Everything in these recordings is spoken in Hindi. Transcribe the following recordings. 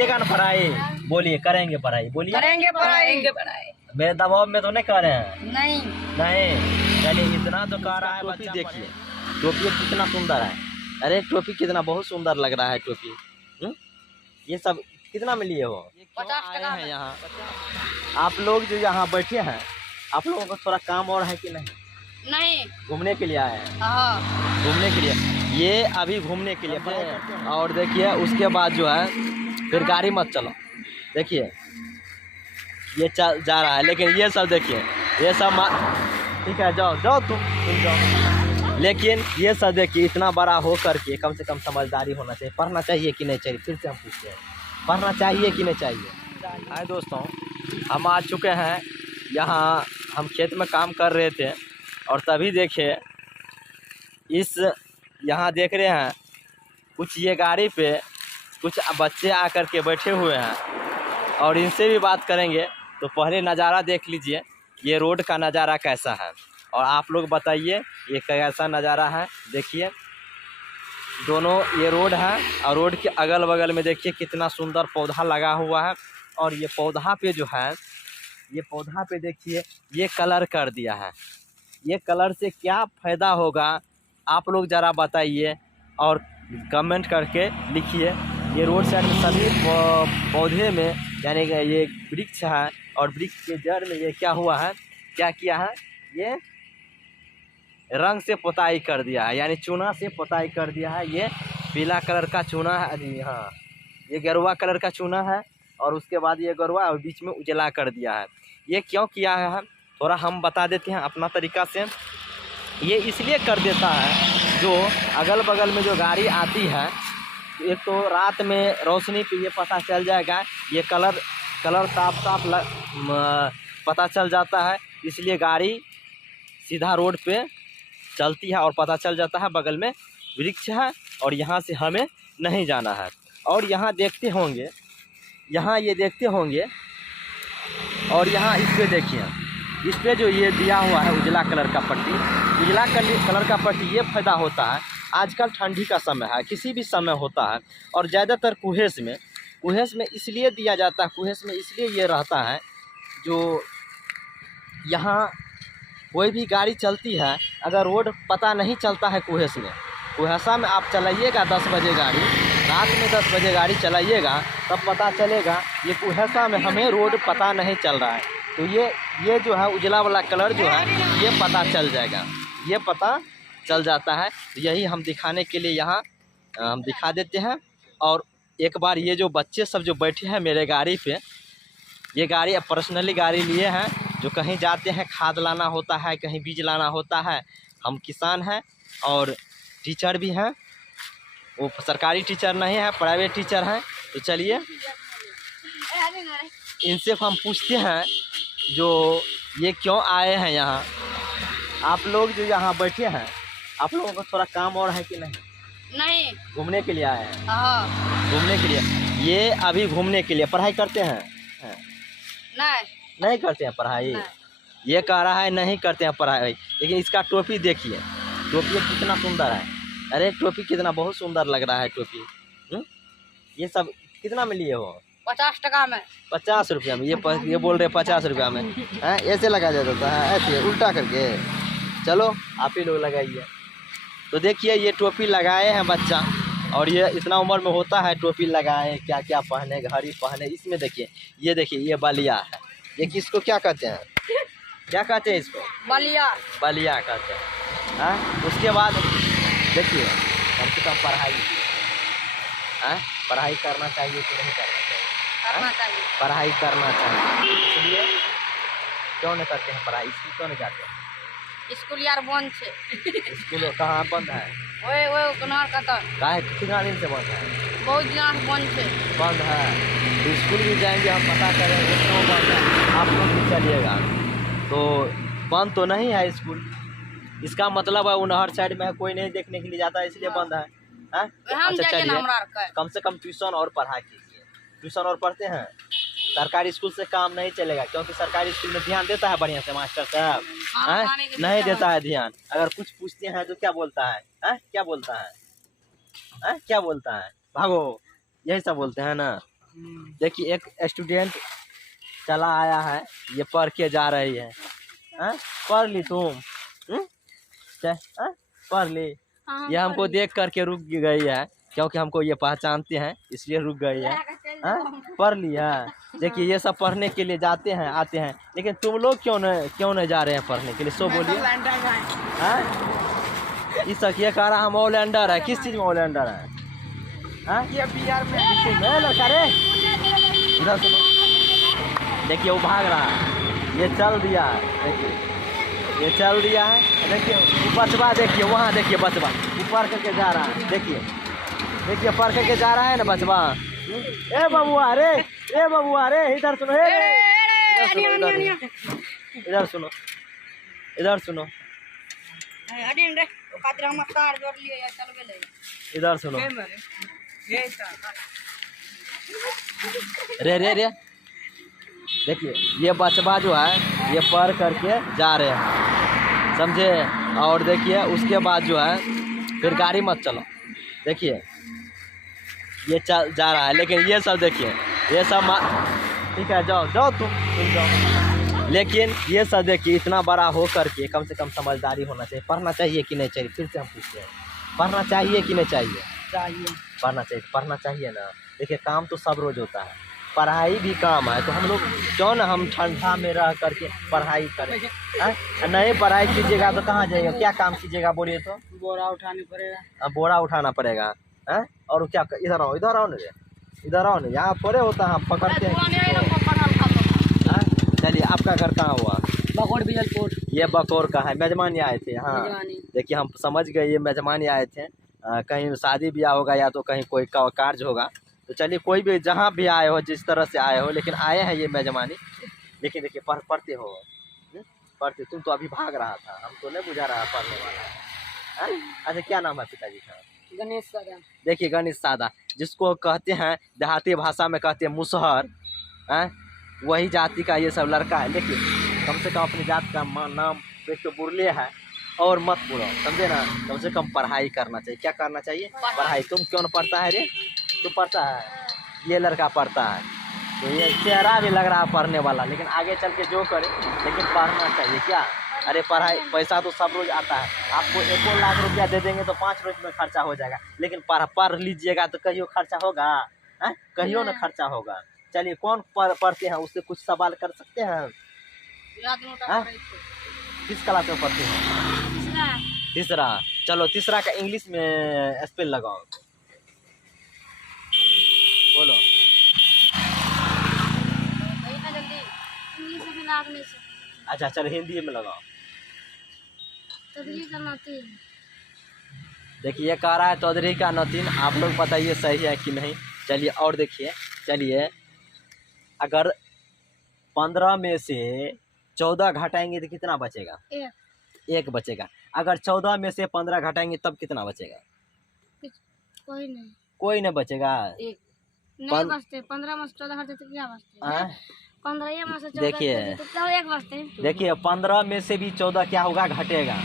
कीजिएगा ना पढ़ाई, बोलिए करेंगे पढ़ाई, बोलिए करेंगे पढ़ाई। मेरे दबाव में तो नहीं कर रहे हैं। नहीं नहीं चलिए इतना तो कह रहा है बच्चा। देखिए टोपी कितना सुंदर है, अरे टोपी कितना बहुत सुंदर लग रहा है टोपी। ये सब कितना में लिए हो? 50 टका है यहाँ। आप लोग जो यहाँ बैठे हैं, आप लोगों को थोड़ा काम और है कि नहीं? नहीं घूमने के लिए आए हैं? हाँ घूमने के लिए, ये अभी घूमने के लिए। और देखिए उसके बाद जो है फिर गाड़ी मत चलो। देखिए ये चल जा रहा है, लेकिन ये सब देखिए ये सब ठीक है, जाओ जाओ तुम जाओ। लेकिन ये सब देखिए इतना बड़ा हो करके कम से कम समझदारी होना चाहिए। पढ़ना चाहिए कि नहीं चाहिए? फिर से हम पूछते हैं, पढ़ना चाहिए कि नहीं चाहिए? हाय दोस्तों, हम आ चुके हैं यहाँ। हम खेत में काम कर रहे थे और तभी देखिए इस यहाँ देख रहे हैं कुछ ये गाड़ी पे कुछ बच्चे आकर के बैठे हुए हैं और इनसे भी बात करेंगे। तो पहले नज़ारा देख लीजिए, ये रोड का नज़ारा कैसा है और आप लोग बताइए ये कैसा नज़ारा है। देखिए दोनों ये रोड है और रोड के अगल बगल में देखिए कितना सुंदर पौधा लगा हुआ है। और ये पौधा पे जो है, ये पौधा पे देखिए ये कलर कर दिया है। ये कलर से क्या फ़ायदा होगा आप लोग ज़रा बताइए और कमेंट करके लिखिए। ये रोड साइड में सभी पौधे में यानी कि ये वृक्ष है और वृक्ष के जड़ में ये क्या हुआ है, क्या किया है, ये रंग से पोताई कर दिया है, यानी चूना से पोताई कर दिया है। ये पीला कलर का चूना है जी, हाँ ये गेरुआ कलर का चूना है और उसके बाद ये गेरुआ और बीच में उजला कर दिया है। ये क्यों किया है थोड़ा हम बता देते हैं अपना तरीका से। ये इसलिए कर देता है जो अगल बगल में जो गाड़ी आती है, एक तो रात में रोशनी पे ये पता चल जाएगा, ये कलर साफ साफ पता चल जाता है। इसलिए गाड़ी सीधा रोड पे चलती है और पता चल जाता है बगल में वृक्ष है और यहाँ से हमें नहीं जाना है। और यहाँ देखते होंगे, यहाँ ये देखते होंगे और यहाँ इस पे देखिए, इस पे जो ये दिया हुआ है उजला कलर का पट्टी, उजला कलर का पट्टी, ये फ़ायदा होता है। आजकल ठंडी का समय है, किसी भी समय होता है और ज़्यादातर कुहेस में इसलिए दिया जाता है, कुहेस में इसलिए ये रहता है जो यहाँ कोई भी गाड़ी चलती है, अगर रोड पता नहीं चलता है कुहेसा में आप चलाइएगा 10 बजे गाड़ी, रात में 10 बजे गाड़ी चलाइएगा तब पता चलेगा ये कुहेसा में हमें रोड पता नहीं चल रहा है। तो ये जो है उजला वाला कलर जो है ये पता चल जाएगा, ये पता चल जाता है। यही हम दिखाने के लिए यहाँ हम दिखा देते हैं। और एक बार ये जो बच्चे सब जो बैठे हैं मेरे गाड़ी पे, ये गाड़ी पर्सनली गाड़ी लिए हैं, जो कहीं जाते हैं खाद लाना होता है, कहीं बीज लाना होता है। हम किसान हैं और टीचर भी हैं, वो सरकारी टीचर नहीं है, प्राइवेट टीचर हैं। तो चलिए इनसे हम पूछते हैं जो ये क्यों आए हैं यहाँ। आप लोग जो यहाँ बैठे हैं, आप लोगों को थोड़ा काम और है कि नहीं? नहीं घूमने के लिए आए हैं? हाँ घूमने के लिए, ये अभी घूमने के लिए पढ़ाई करते हैं? नहीं करते हैं पढ़ाई। ये कह रहा है नहीं करते हैं पढ़ाई, लेकिन इसका टोपी देखिए, टोपी कितना सुंदर है, अरे टोपी कितना बहुत सुंदर लग रहा है टोपी। ये सब कितना में लिए हो? 50 टका में। 50 रुपया में? ये बोल रहे 50 रुपया में हैं? ऐसे लगा जाता है, ऐसे उल्टा करके। चलो आप ही लोग लगाइए। तो देखिए ये टोपी लगाए हैं बच्चा, और ये इतना उम्र में होता है टोपी लगाए, क्या क्या पहने, घड़ी पहने। इसमें देखिए, ये देखिए ये बलिया है, ये किसको क्या कहते हैं, क्या कहते हैं इसको? बलिया कहते हैं। हाँ उसके बाद देखिए कम से कम पढ़ाई करना चाहिए कि नहीं करना चाहिए? पढ़ाई करना चाहिए। इसलिए क्यों नहीं करते हैं पढ़ाई? स्कूल क्यों नहीं जाते हैं? स्कूल यार बंद है। स्कूल कहाँ बंद है? कितना दिन से बंद है? बहुत दिन से बंद है। तो स्कूल भी जाएंगे, हम पता करेंगे क्यों बंद है, आप लोग भी चलिएगा। तो बंद तो नहीं है स्कूल, इसका मतलब है उनहर साइड में कोई नहीं देखने के लिए जाता है, इसलिए बंद है। अच्छा चलिए, कम से कम ट्यूशन और पढ़ा कीजिए। ट्यूशन और पढ़ते हैं? सरकारी स्कूल से काम नहीं चलेगा, क्योंकि सरकारी स्कूल में ध्यान देता है बढ़िया से मास्टर साहब? नहीं देता है ध्यान। अगर कुछ पूछते हैं तो क्या बोलता है? क्या बोलता है? क्या बोलता है? भागो, यही सब बोलते हैं ना। देखिए एक स्टूडेंट चला आया है, ये पढ़ के जा रही है। हाँ? पढ़ ली तुम? हाँ? पढ़ ली? ये हमको देख करके रुक गई है, क्योंकि हमको ये पहचानते हैं इसलिए रुक गई है। हाँ? पढ़ ली है? देखिए ये सब पढ़ने के लिए जाते हैं आते हैं, लेकिन तुम लोग क्यों नहीं जा रहे हैं पढ़ने के लिए? सो बोलिए। हाँ? इस ये कह रहा हम ऑलराउंडर है। किस चीज़ में ऑलराउंडर है? हाँ? ये बिहार में लड़का रे। इधर सुनो, देखिए वो भाग रहा है, ये चल दिया है। देखिए ये चल दिया है। देखिए बचवा, देखिए वहाँ देखिए बचवा ऊपर करके जा रहा है। देखिए देखिए पढ़ करके जा रहा है ना बचवा। ए बबुआ रे, ए बबुआ रे, इधर सुनो, इधर सुनो, इधर सुनो, इधर सुनो। रे रे रे, देखिए ये बचवा जो है ये पढ़ करके जा रहे हैं, समझे? और देखिए उसके बाद जो है फिर गाड़ी मत चलो। देखिए ये चल जा रहा है, लेकिन ये सब देखिए ये सब ठीक है, जाओ जाओ तुम जाओ। लेकिन ये सब देखिए इतना बड़ा हो करके कम से कम समझदारी होना चाहिए। पढ़ना चाहिए कि नहीं चाहिए? फिर से हम पूछते हैं, पढ़ना चाहिए कि नहीं चाहिए? चाहिए। पढ़ना चाहिए, पढ़ना चाहिए ना। देखिए काम तो सब रोज होता है, पढ़ाई भी काम है, तो हम लोग क्यों ना हम ठंडा में रह करके पढ़ाई करें? नहीं पढ़ाई कीजिएगा तो कहाँ जाइएगा? क्या काम कीजिएगा बोलिए तो? बोरा उठाना पड़ेगा। बोरा उठाना पड़ेगा है? और क्या? इधर आओ, इधर आओ ना, इधर आओ ना, यहाँ थोड़े होता है, हम पकड़ते हैं। चलिए आपका घर कहाँ हुआ? बकोर बिजलपुर। ये बकोर का है, मेजमानी आए थे। हाँ देखिए हम समझ गए, ये मेजमानी आए थे, कहीं शादी ब्याह होगा या तो कहीं कोई कार्य होगा। तो चलिए कोई भी जहाँ भी आए हो, जिस तरह से आए हो, लेकिन आए हैं ये मेजमानी। लेकिन देखिए पढ़ते हो, पढ़ते। तुम तो अभी भाग रहा था, हम तो नहीं बुझा रहा पढ़ने वाला। अच्छा क्या नाम है पिताजी का? गणेश सादा। देखिए गणेश सादा, जिसको कहते हैं देहाती भाषा में कहते हैं मुसहर, वही जाति का ये सब लड़का है। देखिए कम से कम अपनी जात का नाम एक तो बुरले है और मत बुरो, समझे ना? कम से कम पढ़ाई करना चाहिए। क्या करना चाहिए? पढ़ाई। तुम क्यों पढ़ता है रे? तू पढ़ता है? ये लड़का पढ़ता है, तो ये चेहरा भी लग रहा है पढ़ने वाला, लेकिन आगे चल के जो करे, लेकिन पढ़ना चाहिए। क्या? अरे पढ़ाई, पैसा तो सब रोज आता है। आपको 1 लाख रुपया दे देंगे तो 5 रोज में खर्चा हो जाएगा, लेकिन पढ़ लीजिएगा तो कहियो खर्चा होगा? कहियो ना खर्चा होगा। चलिए कौन पढ़ते हैं उससे कुछ सवाल कर सकते हैं? किस क्लास में पढ़ते हैं? तीसरा। चलो तीसरा का इंग्लिश में स्पेल लगाओ, बोलो। अच्छा चलो हिंदी में लगाओ। देखिए ये कह रहा है चौधरी का नतीन, आप लोग बताइए सही है कि नहीं। चलिए और देखिए, चलिए अगर 15 में से 14 घटाएंगे तो कितना बचेगा? 1 बचेगा। अगर 14 में से 15 घटाएंगे तब कितना बचेगा? कोई नहीं बचेगा। नहीं बचते। 15 में से 14 घटाते तो क्या बचते? 15 में से 14 देखिए तो 1 बचते। देखिए 15 में से भी 14 क्या होगा? घटेगा।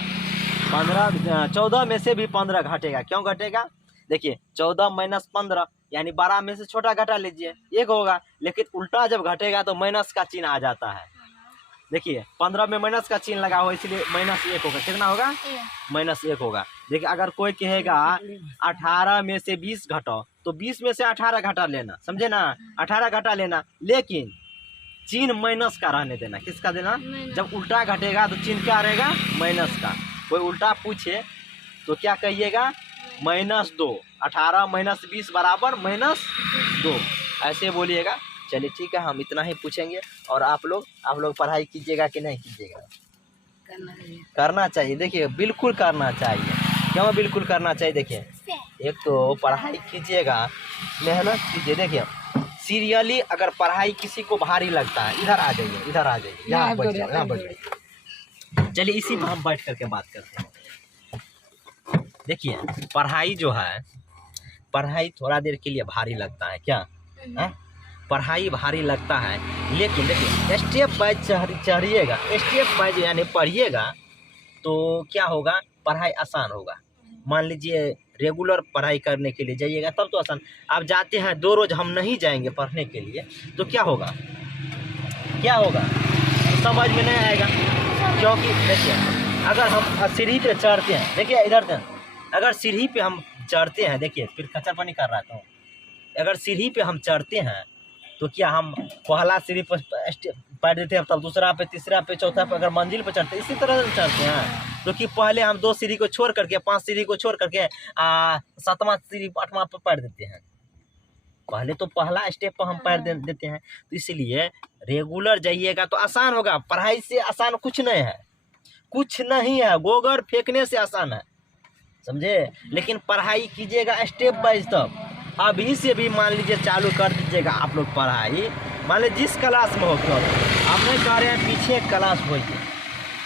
14 में से भी 15 घटेगा। क्यों घटेगा? देखिए 14 माइनस 15 यानी 12 में से छोटा घटा लीजिए, 1 होगा। लेकिन उल्टा जब घटेगा तो माइनस का चिन्ह आ जाता है। देखिए 15 में माइनस का चिन्ह लगा हो, इसलिए -1 होगा। कितना होगा? -1 होगा। देखिए अगर कोई कहेगा 18 में से 20 घटाओ, तो 20 में से 18 घटा लेना, समझे ना? 18 घटा लेना, लेकिन चिन्ह माइनस का रहने देना। किसका देना? जब उल्टा घटेगा तो चिन्ह क्या रहेगा? माइनस का। कोई उल्टा पूछे तो क्या कहिएगा? -2। 18 माइनस 20 बराबर -2, ऐसे बोलिएगा। चलिए ठीक है, हम इतना ही पूछेंगे। और आप लोग पढ़ाई कीजिएगा कि नहीं कीजिएगा? करना चाहिए। देखिए बिल्कुल करना चाहिए। क्यों बिल्कुल करना चाहिए? देखिए एक तो पढ़ाई कीजिएगा, मेहनत कीजिए। देखिए सीरियली अगर पढ़ाई किसी को भारी लगता है, इधर आ जाइए, इधर आ जाइए, यहाँ बैठ जाइए, यहाँ बैठ जाइए। चलिए इसी में हम बैठ करके बात करते हैं। देखिए पढ़ाई जो है, पढ़ाई थोड़ा देर के लिए भारी लगता है। क्या है? पढ़ाई भारी लगता है, लेकिन देखिए स्टेप बाय चढ़िएगा, स्टेप बाय यानी पढ़िएगा तो क्या होगा? पढ़ाई आसान होगा। मान लीजिए रेगुलर पढ़ाई करने के लिए जाइएगा तब तो आसान। आप जाते हैं 2 रोज़ हम नहीं जाएंगे पढ़ने के लिए तो क्या होगा, क्या होगा, समझ में नहीं आएगा। क्योंकि देखिए अगर हम सीढ़ी पे चढ़ते हैं, देखिए इधर से अगर सीढ़ी पे हम चढ़ते हैं, देखिए फिर खच्चर पानी कर रहा था, अगर सीढ़ी पे हम चढ़ते हैं तो क्या हम पहला सीढ़ी पर पैर देते हैं, तब दूसरा पे, तीसरा पे, चौथा पे, अगर मंजिल पे चढ़ते हैं इसी तरह से चढ़ते हैं। तो कि पहले हम 2 सीढ़ी को छोड़ करके 5 सीढ़ी को छोड़ करके 7वां सीढ़ी 8वां पर पैर देते हैं। पहले तो पहला स्टेप पर हम पैर देते हैं। तो इसलिए रेगुलर जाइएगा तो आसान होगा। पढ़ाई से आसान कुछ नहीं है, कुछ नहीं है, गोबर फेंकने से आसान है, समझे। लेकिन पढ़ाई कीजिएगा स्टेप बाय स्टेप। अभी से भी मान लीजिए चालू कर दीजिएगा आप लोग पढ़ाई, मान लीजिए जिस क्लास में हो, क्यों आप नहीं कह रहे हैं पीछे क्लास होइए,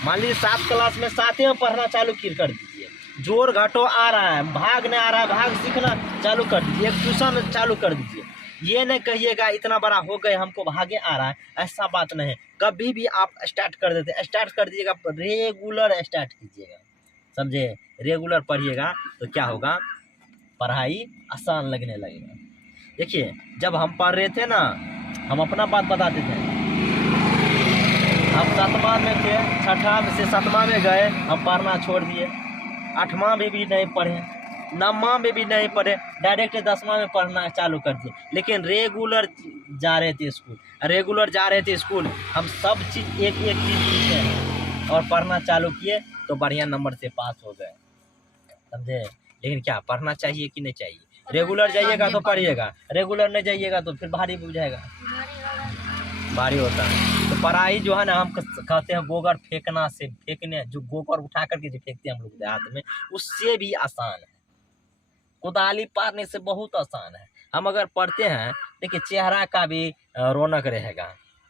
मान लीजिए 7 क्लास में 7 में पढ़ना चालू कर दीजिए। जोड़ घटो आ रहा है, भाग नहीं आ रहा है, भाग सीखना चालू कर दीजिए, एक ट्यूशन चालू कर दीजिए। ये नहीं कहिएगा इतना बड़ा हो गए हमको भागे आ रहा है, ऐसा बात नहीं है। कभी भी आप स्टार्ट कर देते हैं, स्टार्ट कर दीजिएगा, रेगुलर स्टार्ट कीजिएगा, समझे। रेगुलर पढ़िएगा तो क्या होगा, पढ़ाई आसान लगने लगेगा। देखिए जब हम पढ़ रहे थे ना, हम अपना बात बताते थे, हम 7वां में थे, 6वां से 7वां में गए, हम पढ़ना छोड़ दिए, 8वां में भी नहीं पढ़े, 9वां में भी नहीं पढ़े, डायरेक्ट 10वां में पढ़ना चालू कर दिए। लेकिन रेगुलर जा रहे थे स्कूल, रेगुलर जा रहे थे स्कूल, हम सब चीज़ एक एक चीज़ सीखे और पढ़ना चालू किए तो बढ़िया नंबर से पास हो गए, समझे। लेकिन क्या पढ़ना चाहिए कि नहीं चाहिए, रेगुलर जाइएगा तो पढ़िएगा, रेगुलर नहीं जाइएगा तो फिर भारी बुझाएगा, भारी होता है। तो पढ़ाई जो है ना, हम कहते हैं गोबर फेंकना से, फेंकने जो गोबर उठा करके जो फेंकते हैं हम लोग देहात में, उससे भी आसान है। कुदाली पारने से बहुत आसान है। हम अगर पढ़ते हैं, देखिए चेहरा का भी रौनक रहेगा।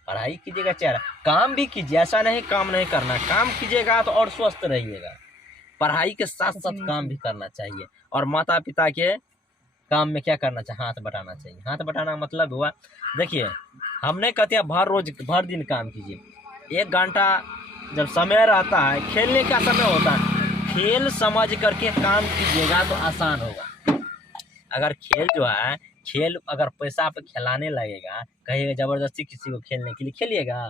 पढ़ाई कीजिएगा, चेहरा, काम भी कीजिए, ऐसा नहीं काम नहीं करना, काम कीजिएगा तो और स्वस्थ रहिएगा। पढ़ाई के साथ साथ काम भी करना चाहिए। और माता पिता के काम में क्या करना चाहिए, हाथ बटाना चाहिए। हाथ बटाना मतलब हुआ, देखिए हमने कहते हैं भर दिन काम कीजिए, 1 घंटा जब समय रहता है, खेलने का समय होता है, खेल समझ करके काम कीजिएगा तो आसान होगा। अगर खेल जो है, खेल अगर पैसा पे खिलाने लगेगा, कहिएगा ज़बरदस्ती किसी को खेलने के लिए, खेलिएगा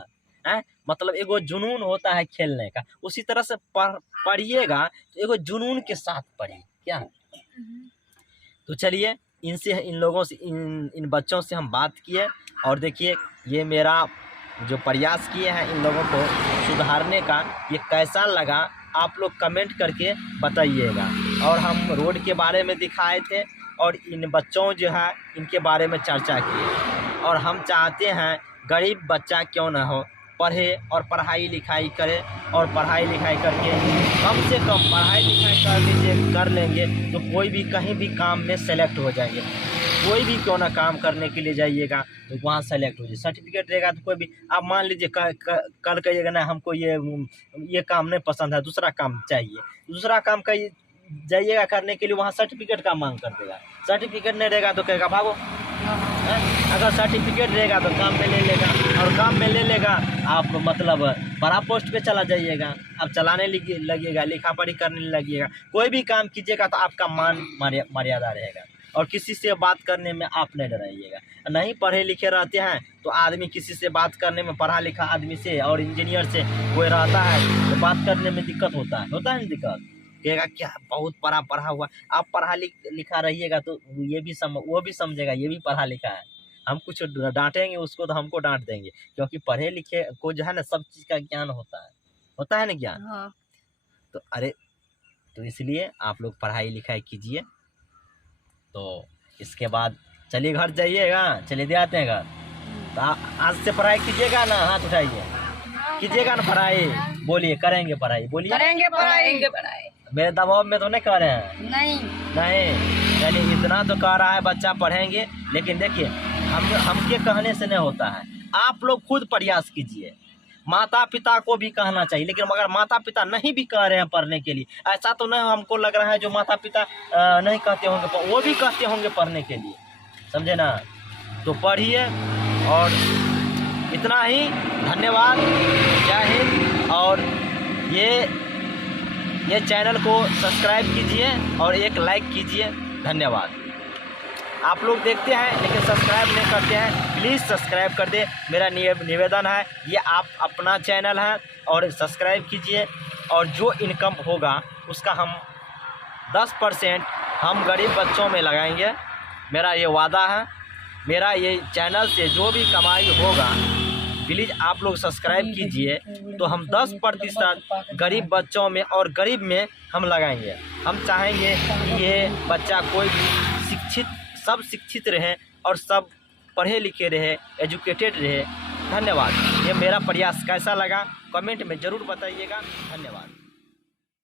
है, मतलब एगो जुनून होता है खेलने का, उसी तरह से पढ़िएगा तो एगो जुनून के साथ पढ़िए, क्या। तो चलिए इन लोगों से, इन बच्चों से हम बात किए, और देखिए ये मेरा जो प्रयास किए हैं इन लोगों को सुधारने का, ये कैसा लगा आप लोग कमेंट करके बताइएगा। और हम रोड के बारे में दिखाए थे, और इन बच्चों जो है इनके बारे में चर्चा किए। और हम चाहते हैं गरीब बच्चा क्यों ना हो, पढ़े और पढ़ाई लिखाई करे, और पढ़ाई लिखाई करके कम से कम पढ़ाई लिखाई कर लेंगे तो कोई भी कहीं भी काम में सेलेक्ट हो जाएंगे। कोई भी क्यों ना काम करने के लिए जाइएगा तो वहाँ सेलेक्ट हो जाए, सर्टिफिकेट रहेगा तो कोई भी, आप मान लीजिए कल कहिएगा ना हमको ये काम नहीं पसंद है, दूसरा काम चाहिए, दूसरा काम का जाइएगा करने के लिए, वहाँ सर्टिफिकेट का मांग कर देगा। सर्टिफिकेट नहीं रहेगा तो कहेगा भागो, अगर सर्टिफिकेट रहेगा तो काम में ले लेगा, और काम में ले लेगा आप मतलब बड़ा पोस्ट पे चला जाइएगा, आप चलाने लगिएगा, लिखा पढ़ी करने लगिएगा। कोई भी काम कीजिएगा तो आपका मान मर्यादा रहेगा, और किसी से बात करने में आप नहीं डराइएगा। नहीं पढ़े लिखे रहते हैं तो आदमी किसी से बात करने में, पढ़ा लिखा आदमी से और इंजीनियर से कोई रहता है तो बात करने में दिक्कत होता है ना दिक्कत, कहेगा क्या बहुत पढ़ा हुआ। आप पढ़ा लिखा रहिएगा तो ये भी वो भी समझेगा ये भी पढ़ा लिखा है, हम कुछ डांटेंगे उसको तो हमको डांट देंगे, क्योंकि पढ़े लिखे को जो है ना सब चीज़ का ज्ञान होता है ना ज्ञान। हाँ। तो इसलिए आप लोग पढ़ाई लिखाई कीजिए। तो इसके बाद चलिए घर जाइएगा, चलिए दे आते हैं घर। तो आज से पढ़ाई कीजिएगा ना, हाथ उठाइए, कीजिएगा ना पढ़ाई, बोलिए करेंगे पढ़ाई, बोलिए करेंगे। मेरे दबाव में तो नहीं कह रहे हैं, नहीं यानी इतना तो कह रहा है बच्चा पढ़ेंगे। लेकिन देखिए हमके कहने से नहीं होता है, आप लोग खुद प्रयास कीजिए। माता पिता को भी कहना चाहिए, लेकिन अगर माता पिता नहीं भी कह रहे हैं पढ़ने के लिए, ऐसा तो नहीं हमको लग रहा है जो माता पिता नहीं कहते होंगे, वो भी कहते होंगे पढ़ने के लिए, समझे ना। तो पढ़िए, और इतना ही, धन्यवाद, जय हिंद। और ये ये चैनल को सब्सक्राइब कीजिए और एक लाइक कीजिए। धन्यवाद। आप लोग देखते हैं लेकिन सब्सक्राइब नहीं करते हैं, प्लीज़ सब्सक्राइब कर दे, मेरा निवेदन है। ये आप अपना चैनल है और सब्सक्राइब कीजिए। और जो इनकम होगा उसका हम 10% हम गरीब बच्चों में लगाएंगे, मेरा ये वादा है। मेरा ये चैनल से जो भी कमाई होगा प्लीज़ आप लोग सब्सक्राइब कीजिए, तो हम 10% गरीब बच्चों में और गरीब में हम लगाएंगे। हम चाहेंगे कि ये बच्चा कोई भी सब शिक्षित रहे और सब पढ़े लिखे रहे, एजुकेटेड रहे। धन्यवाद। ये मेरा प्रयास कैसा लगा कमेंट में ज़रूर बताइएगा। धन्यवाद।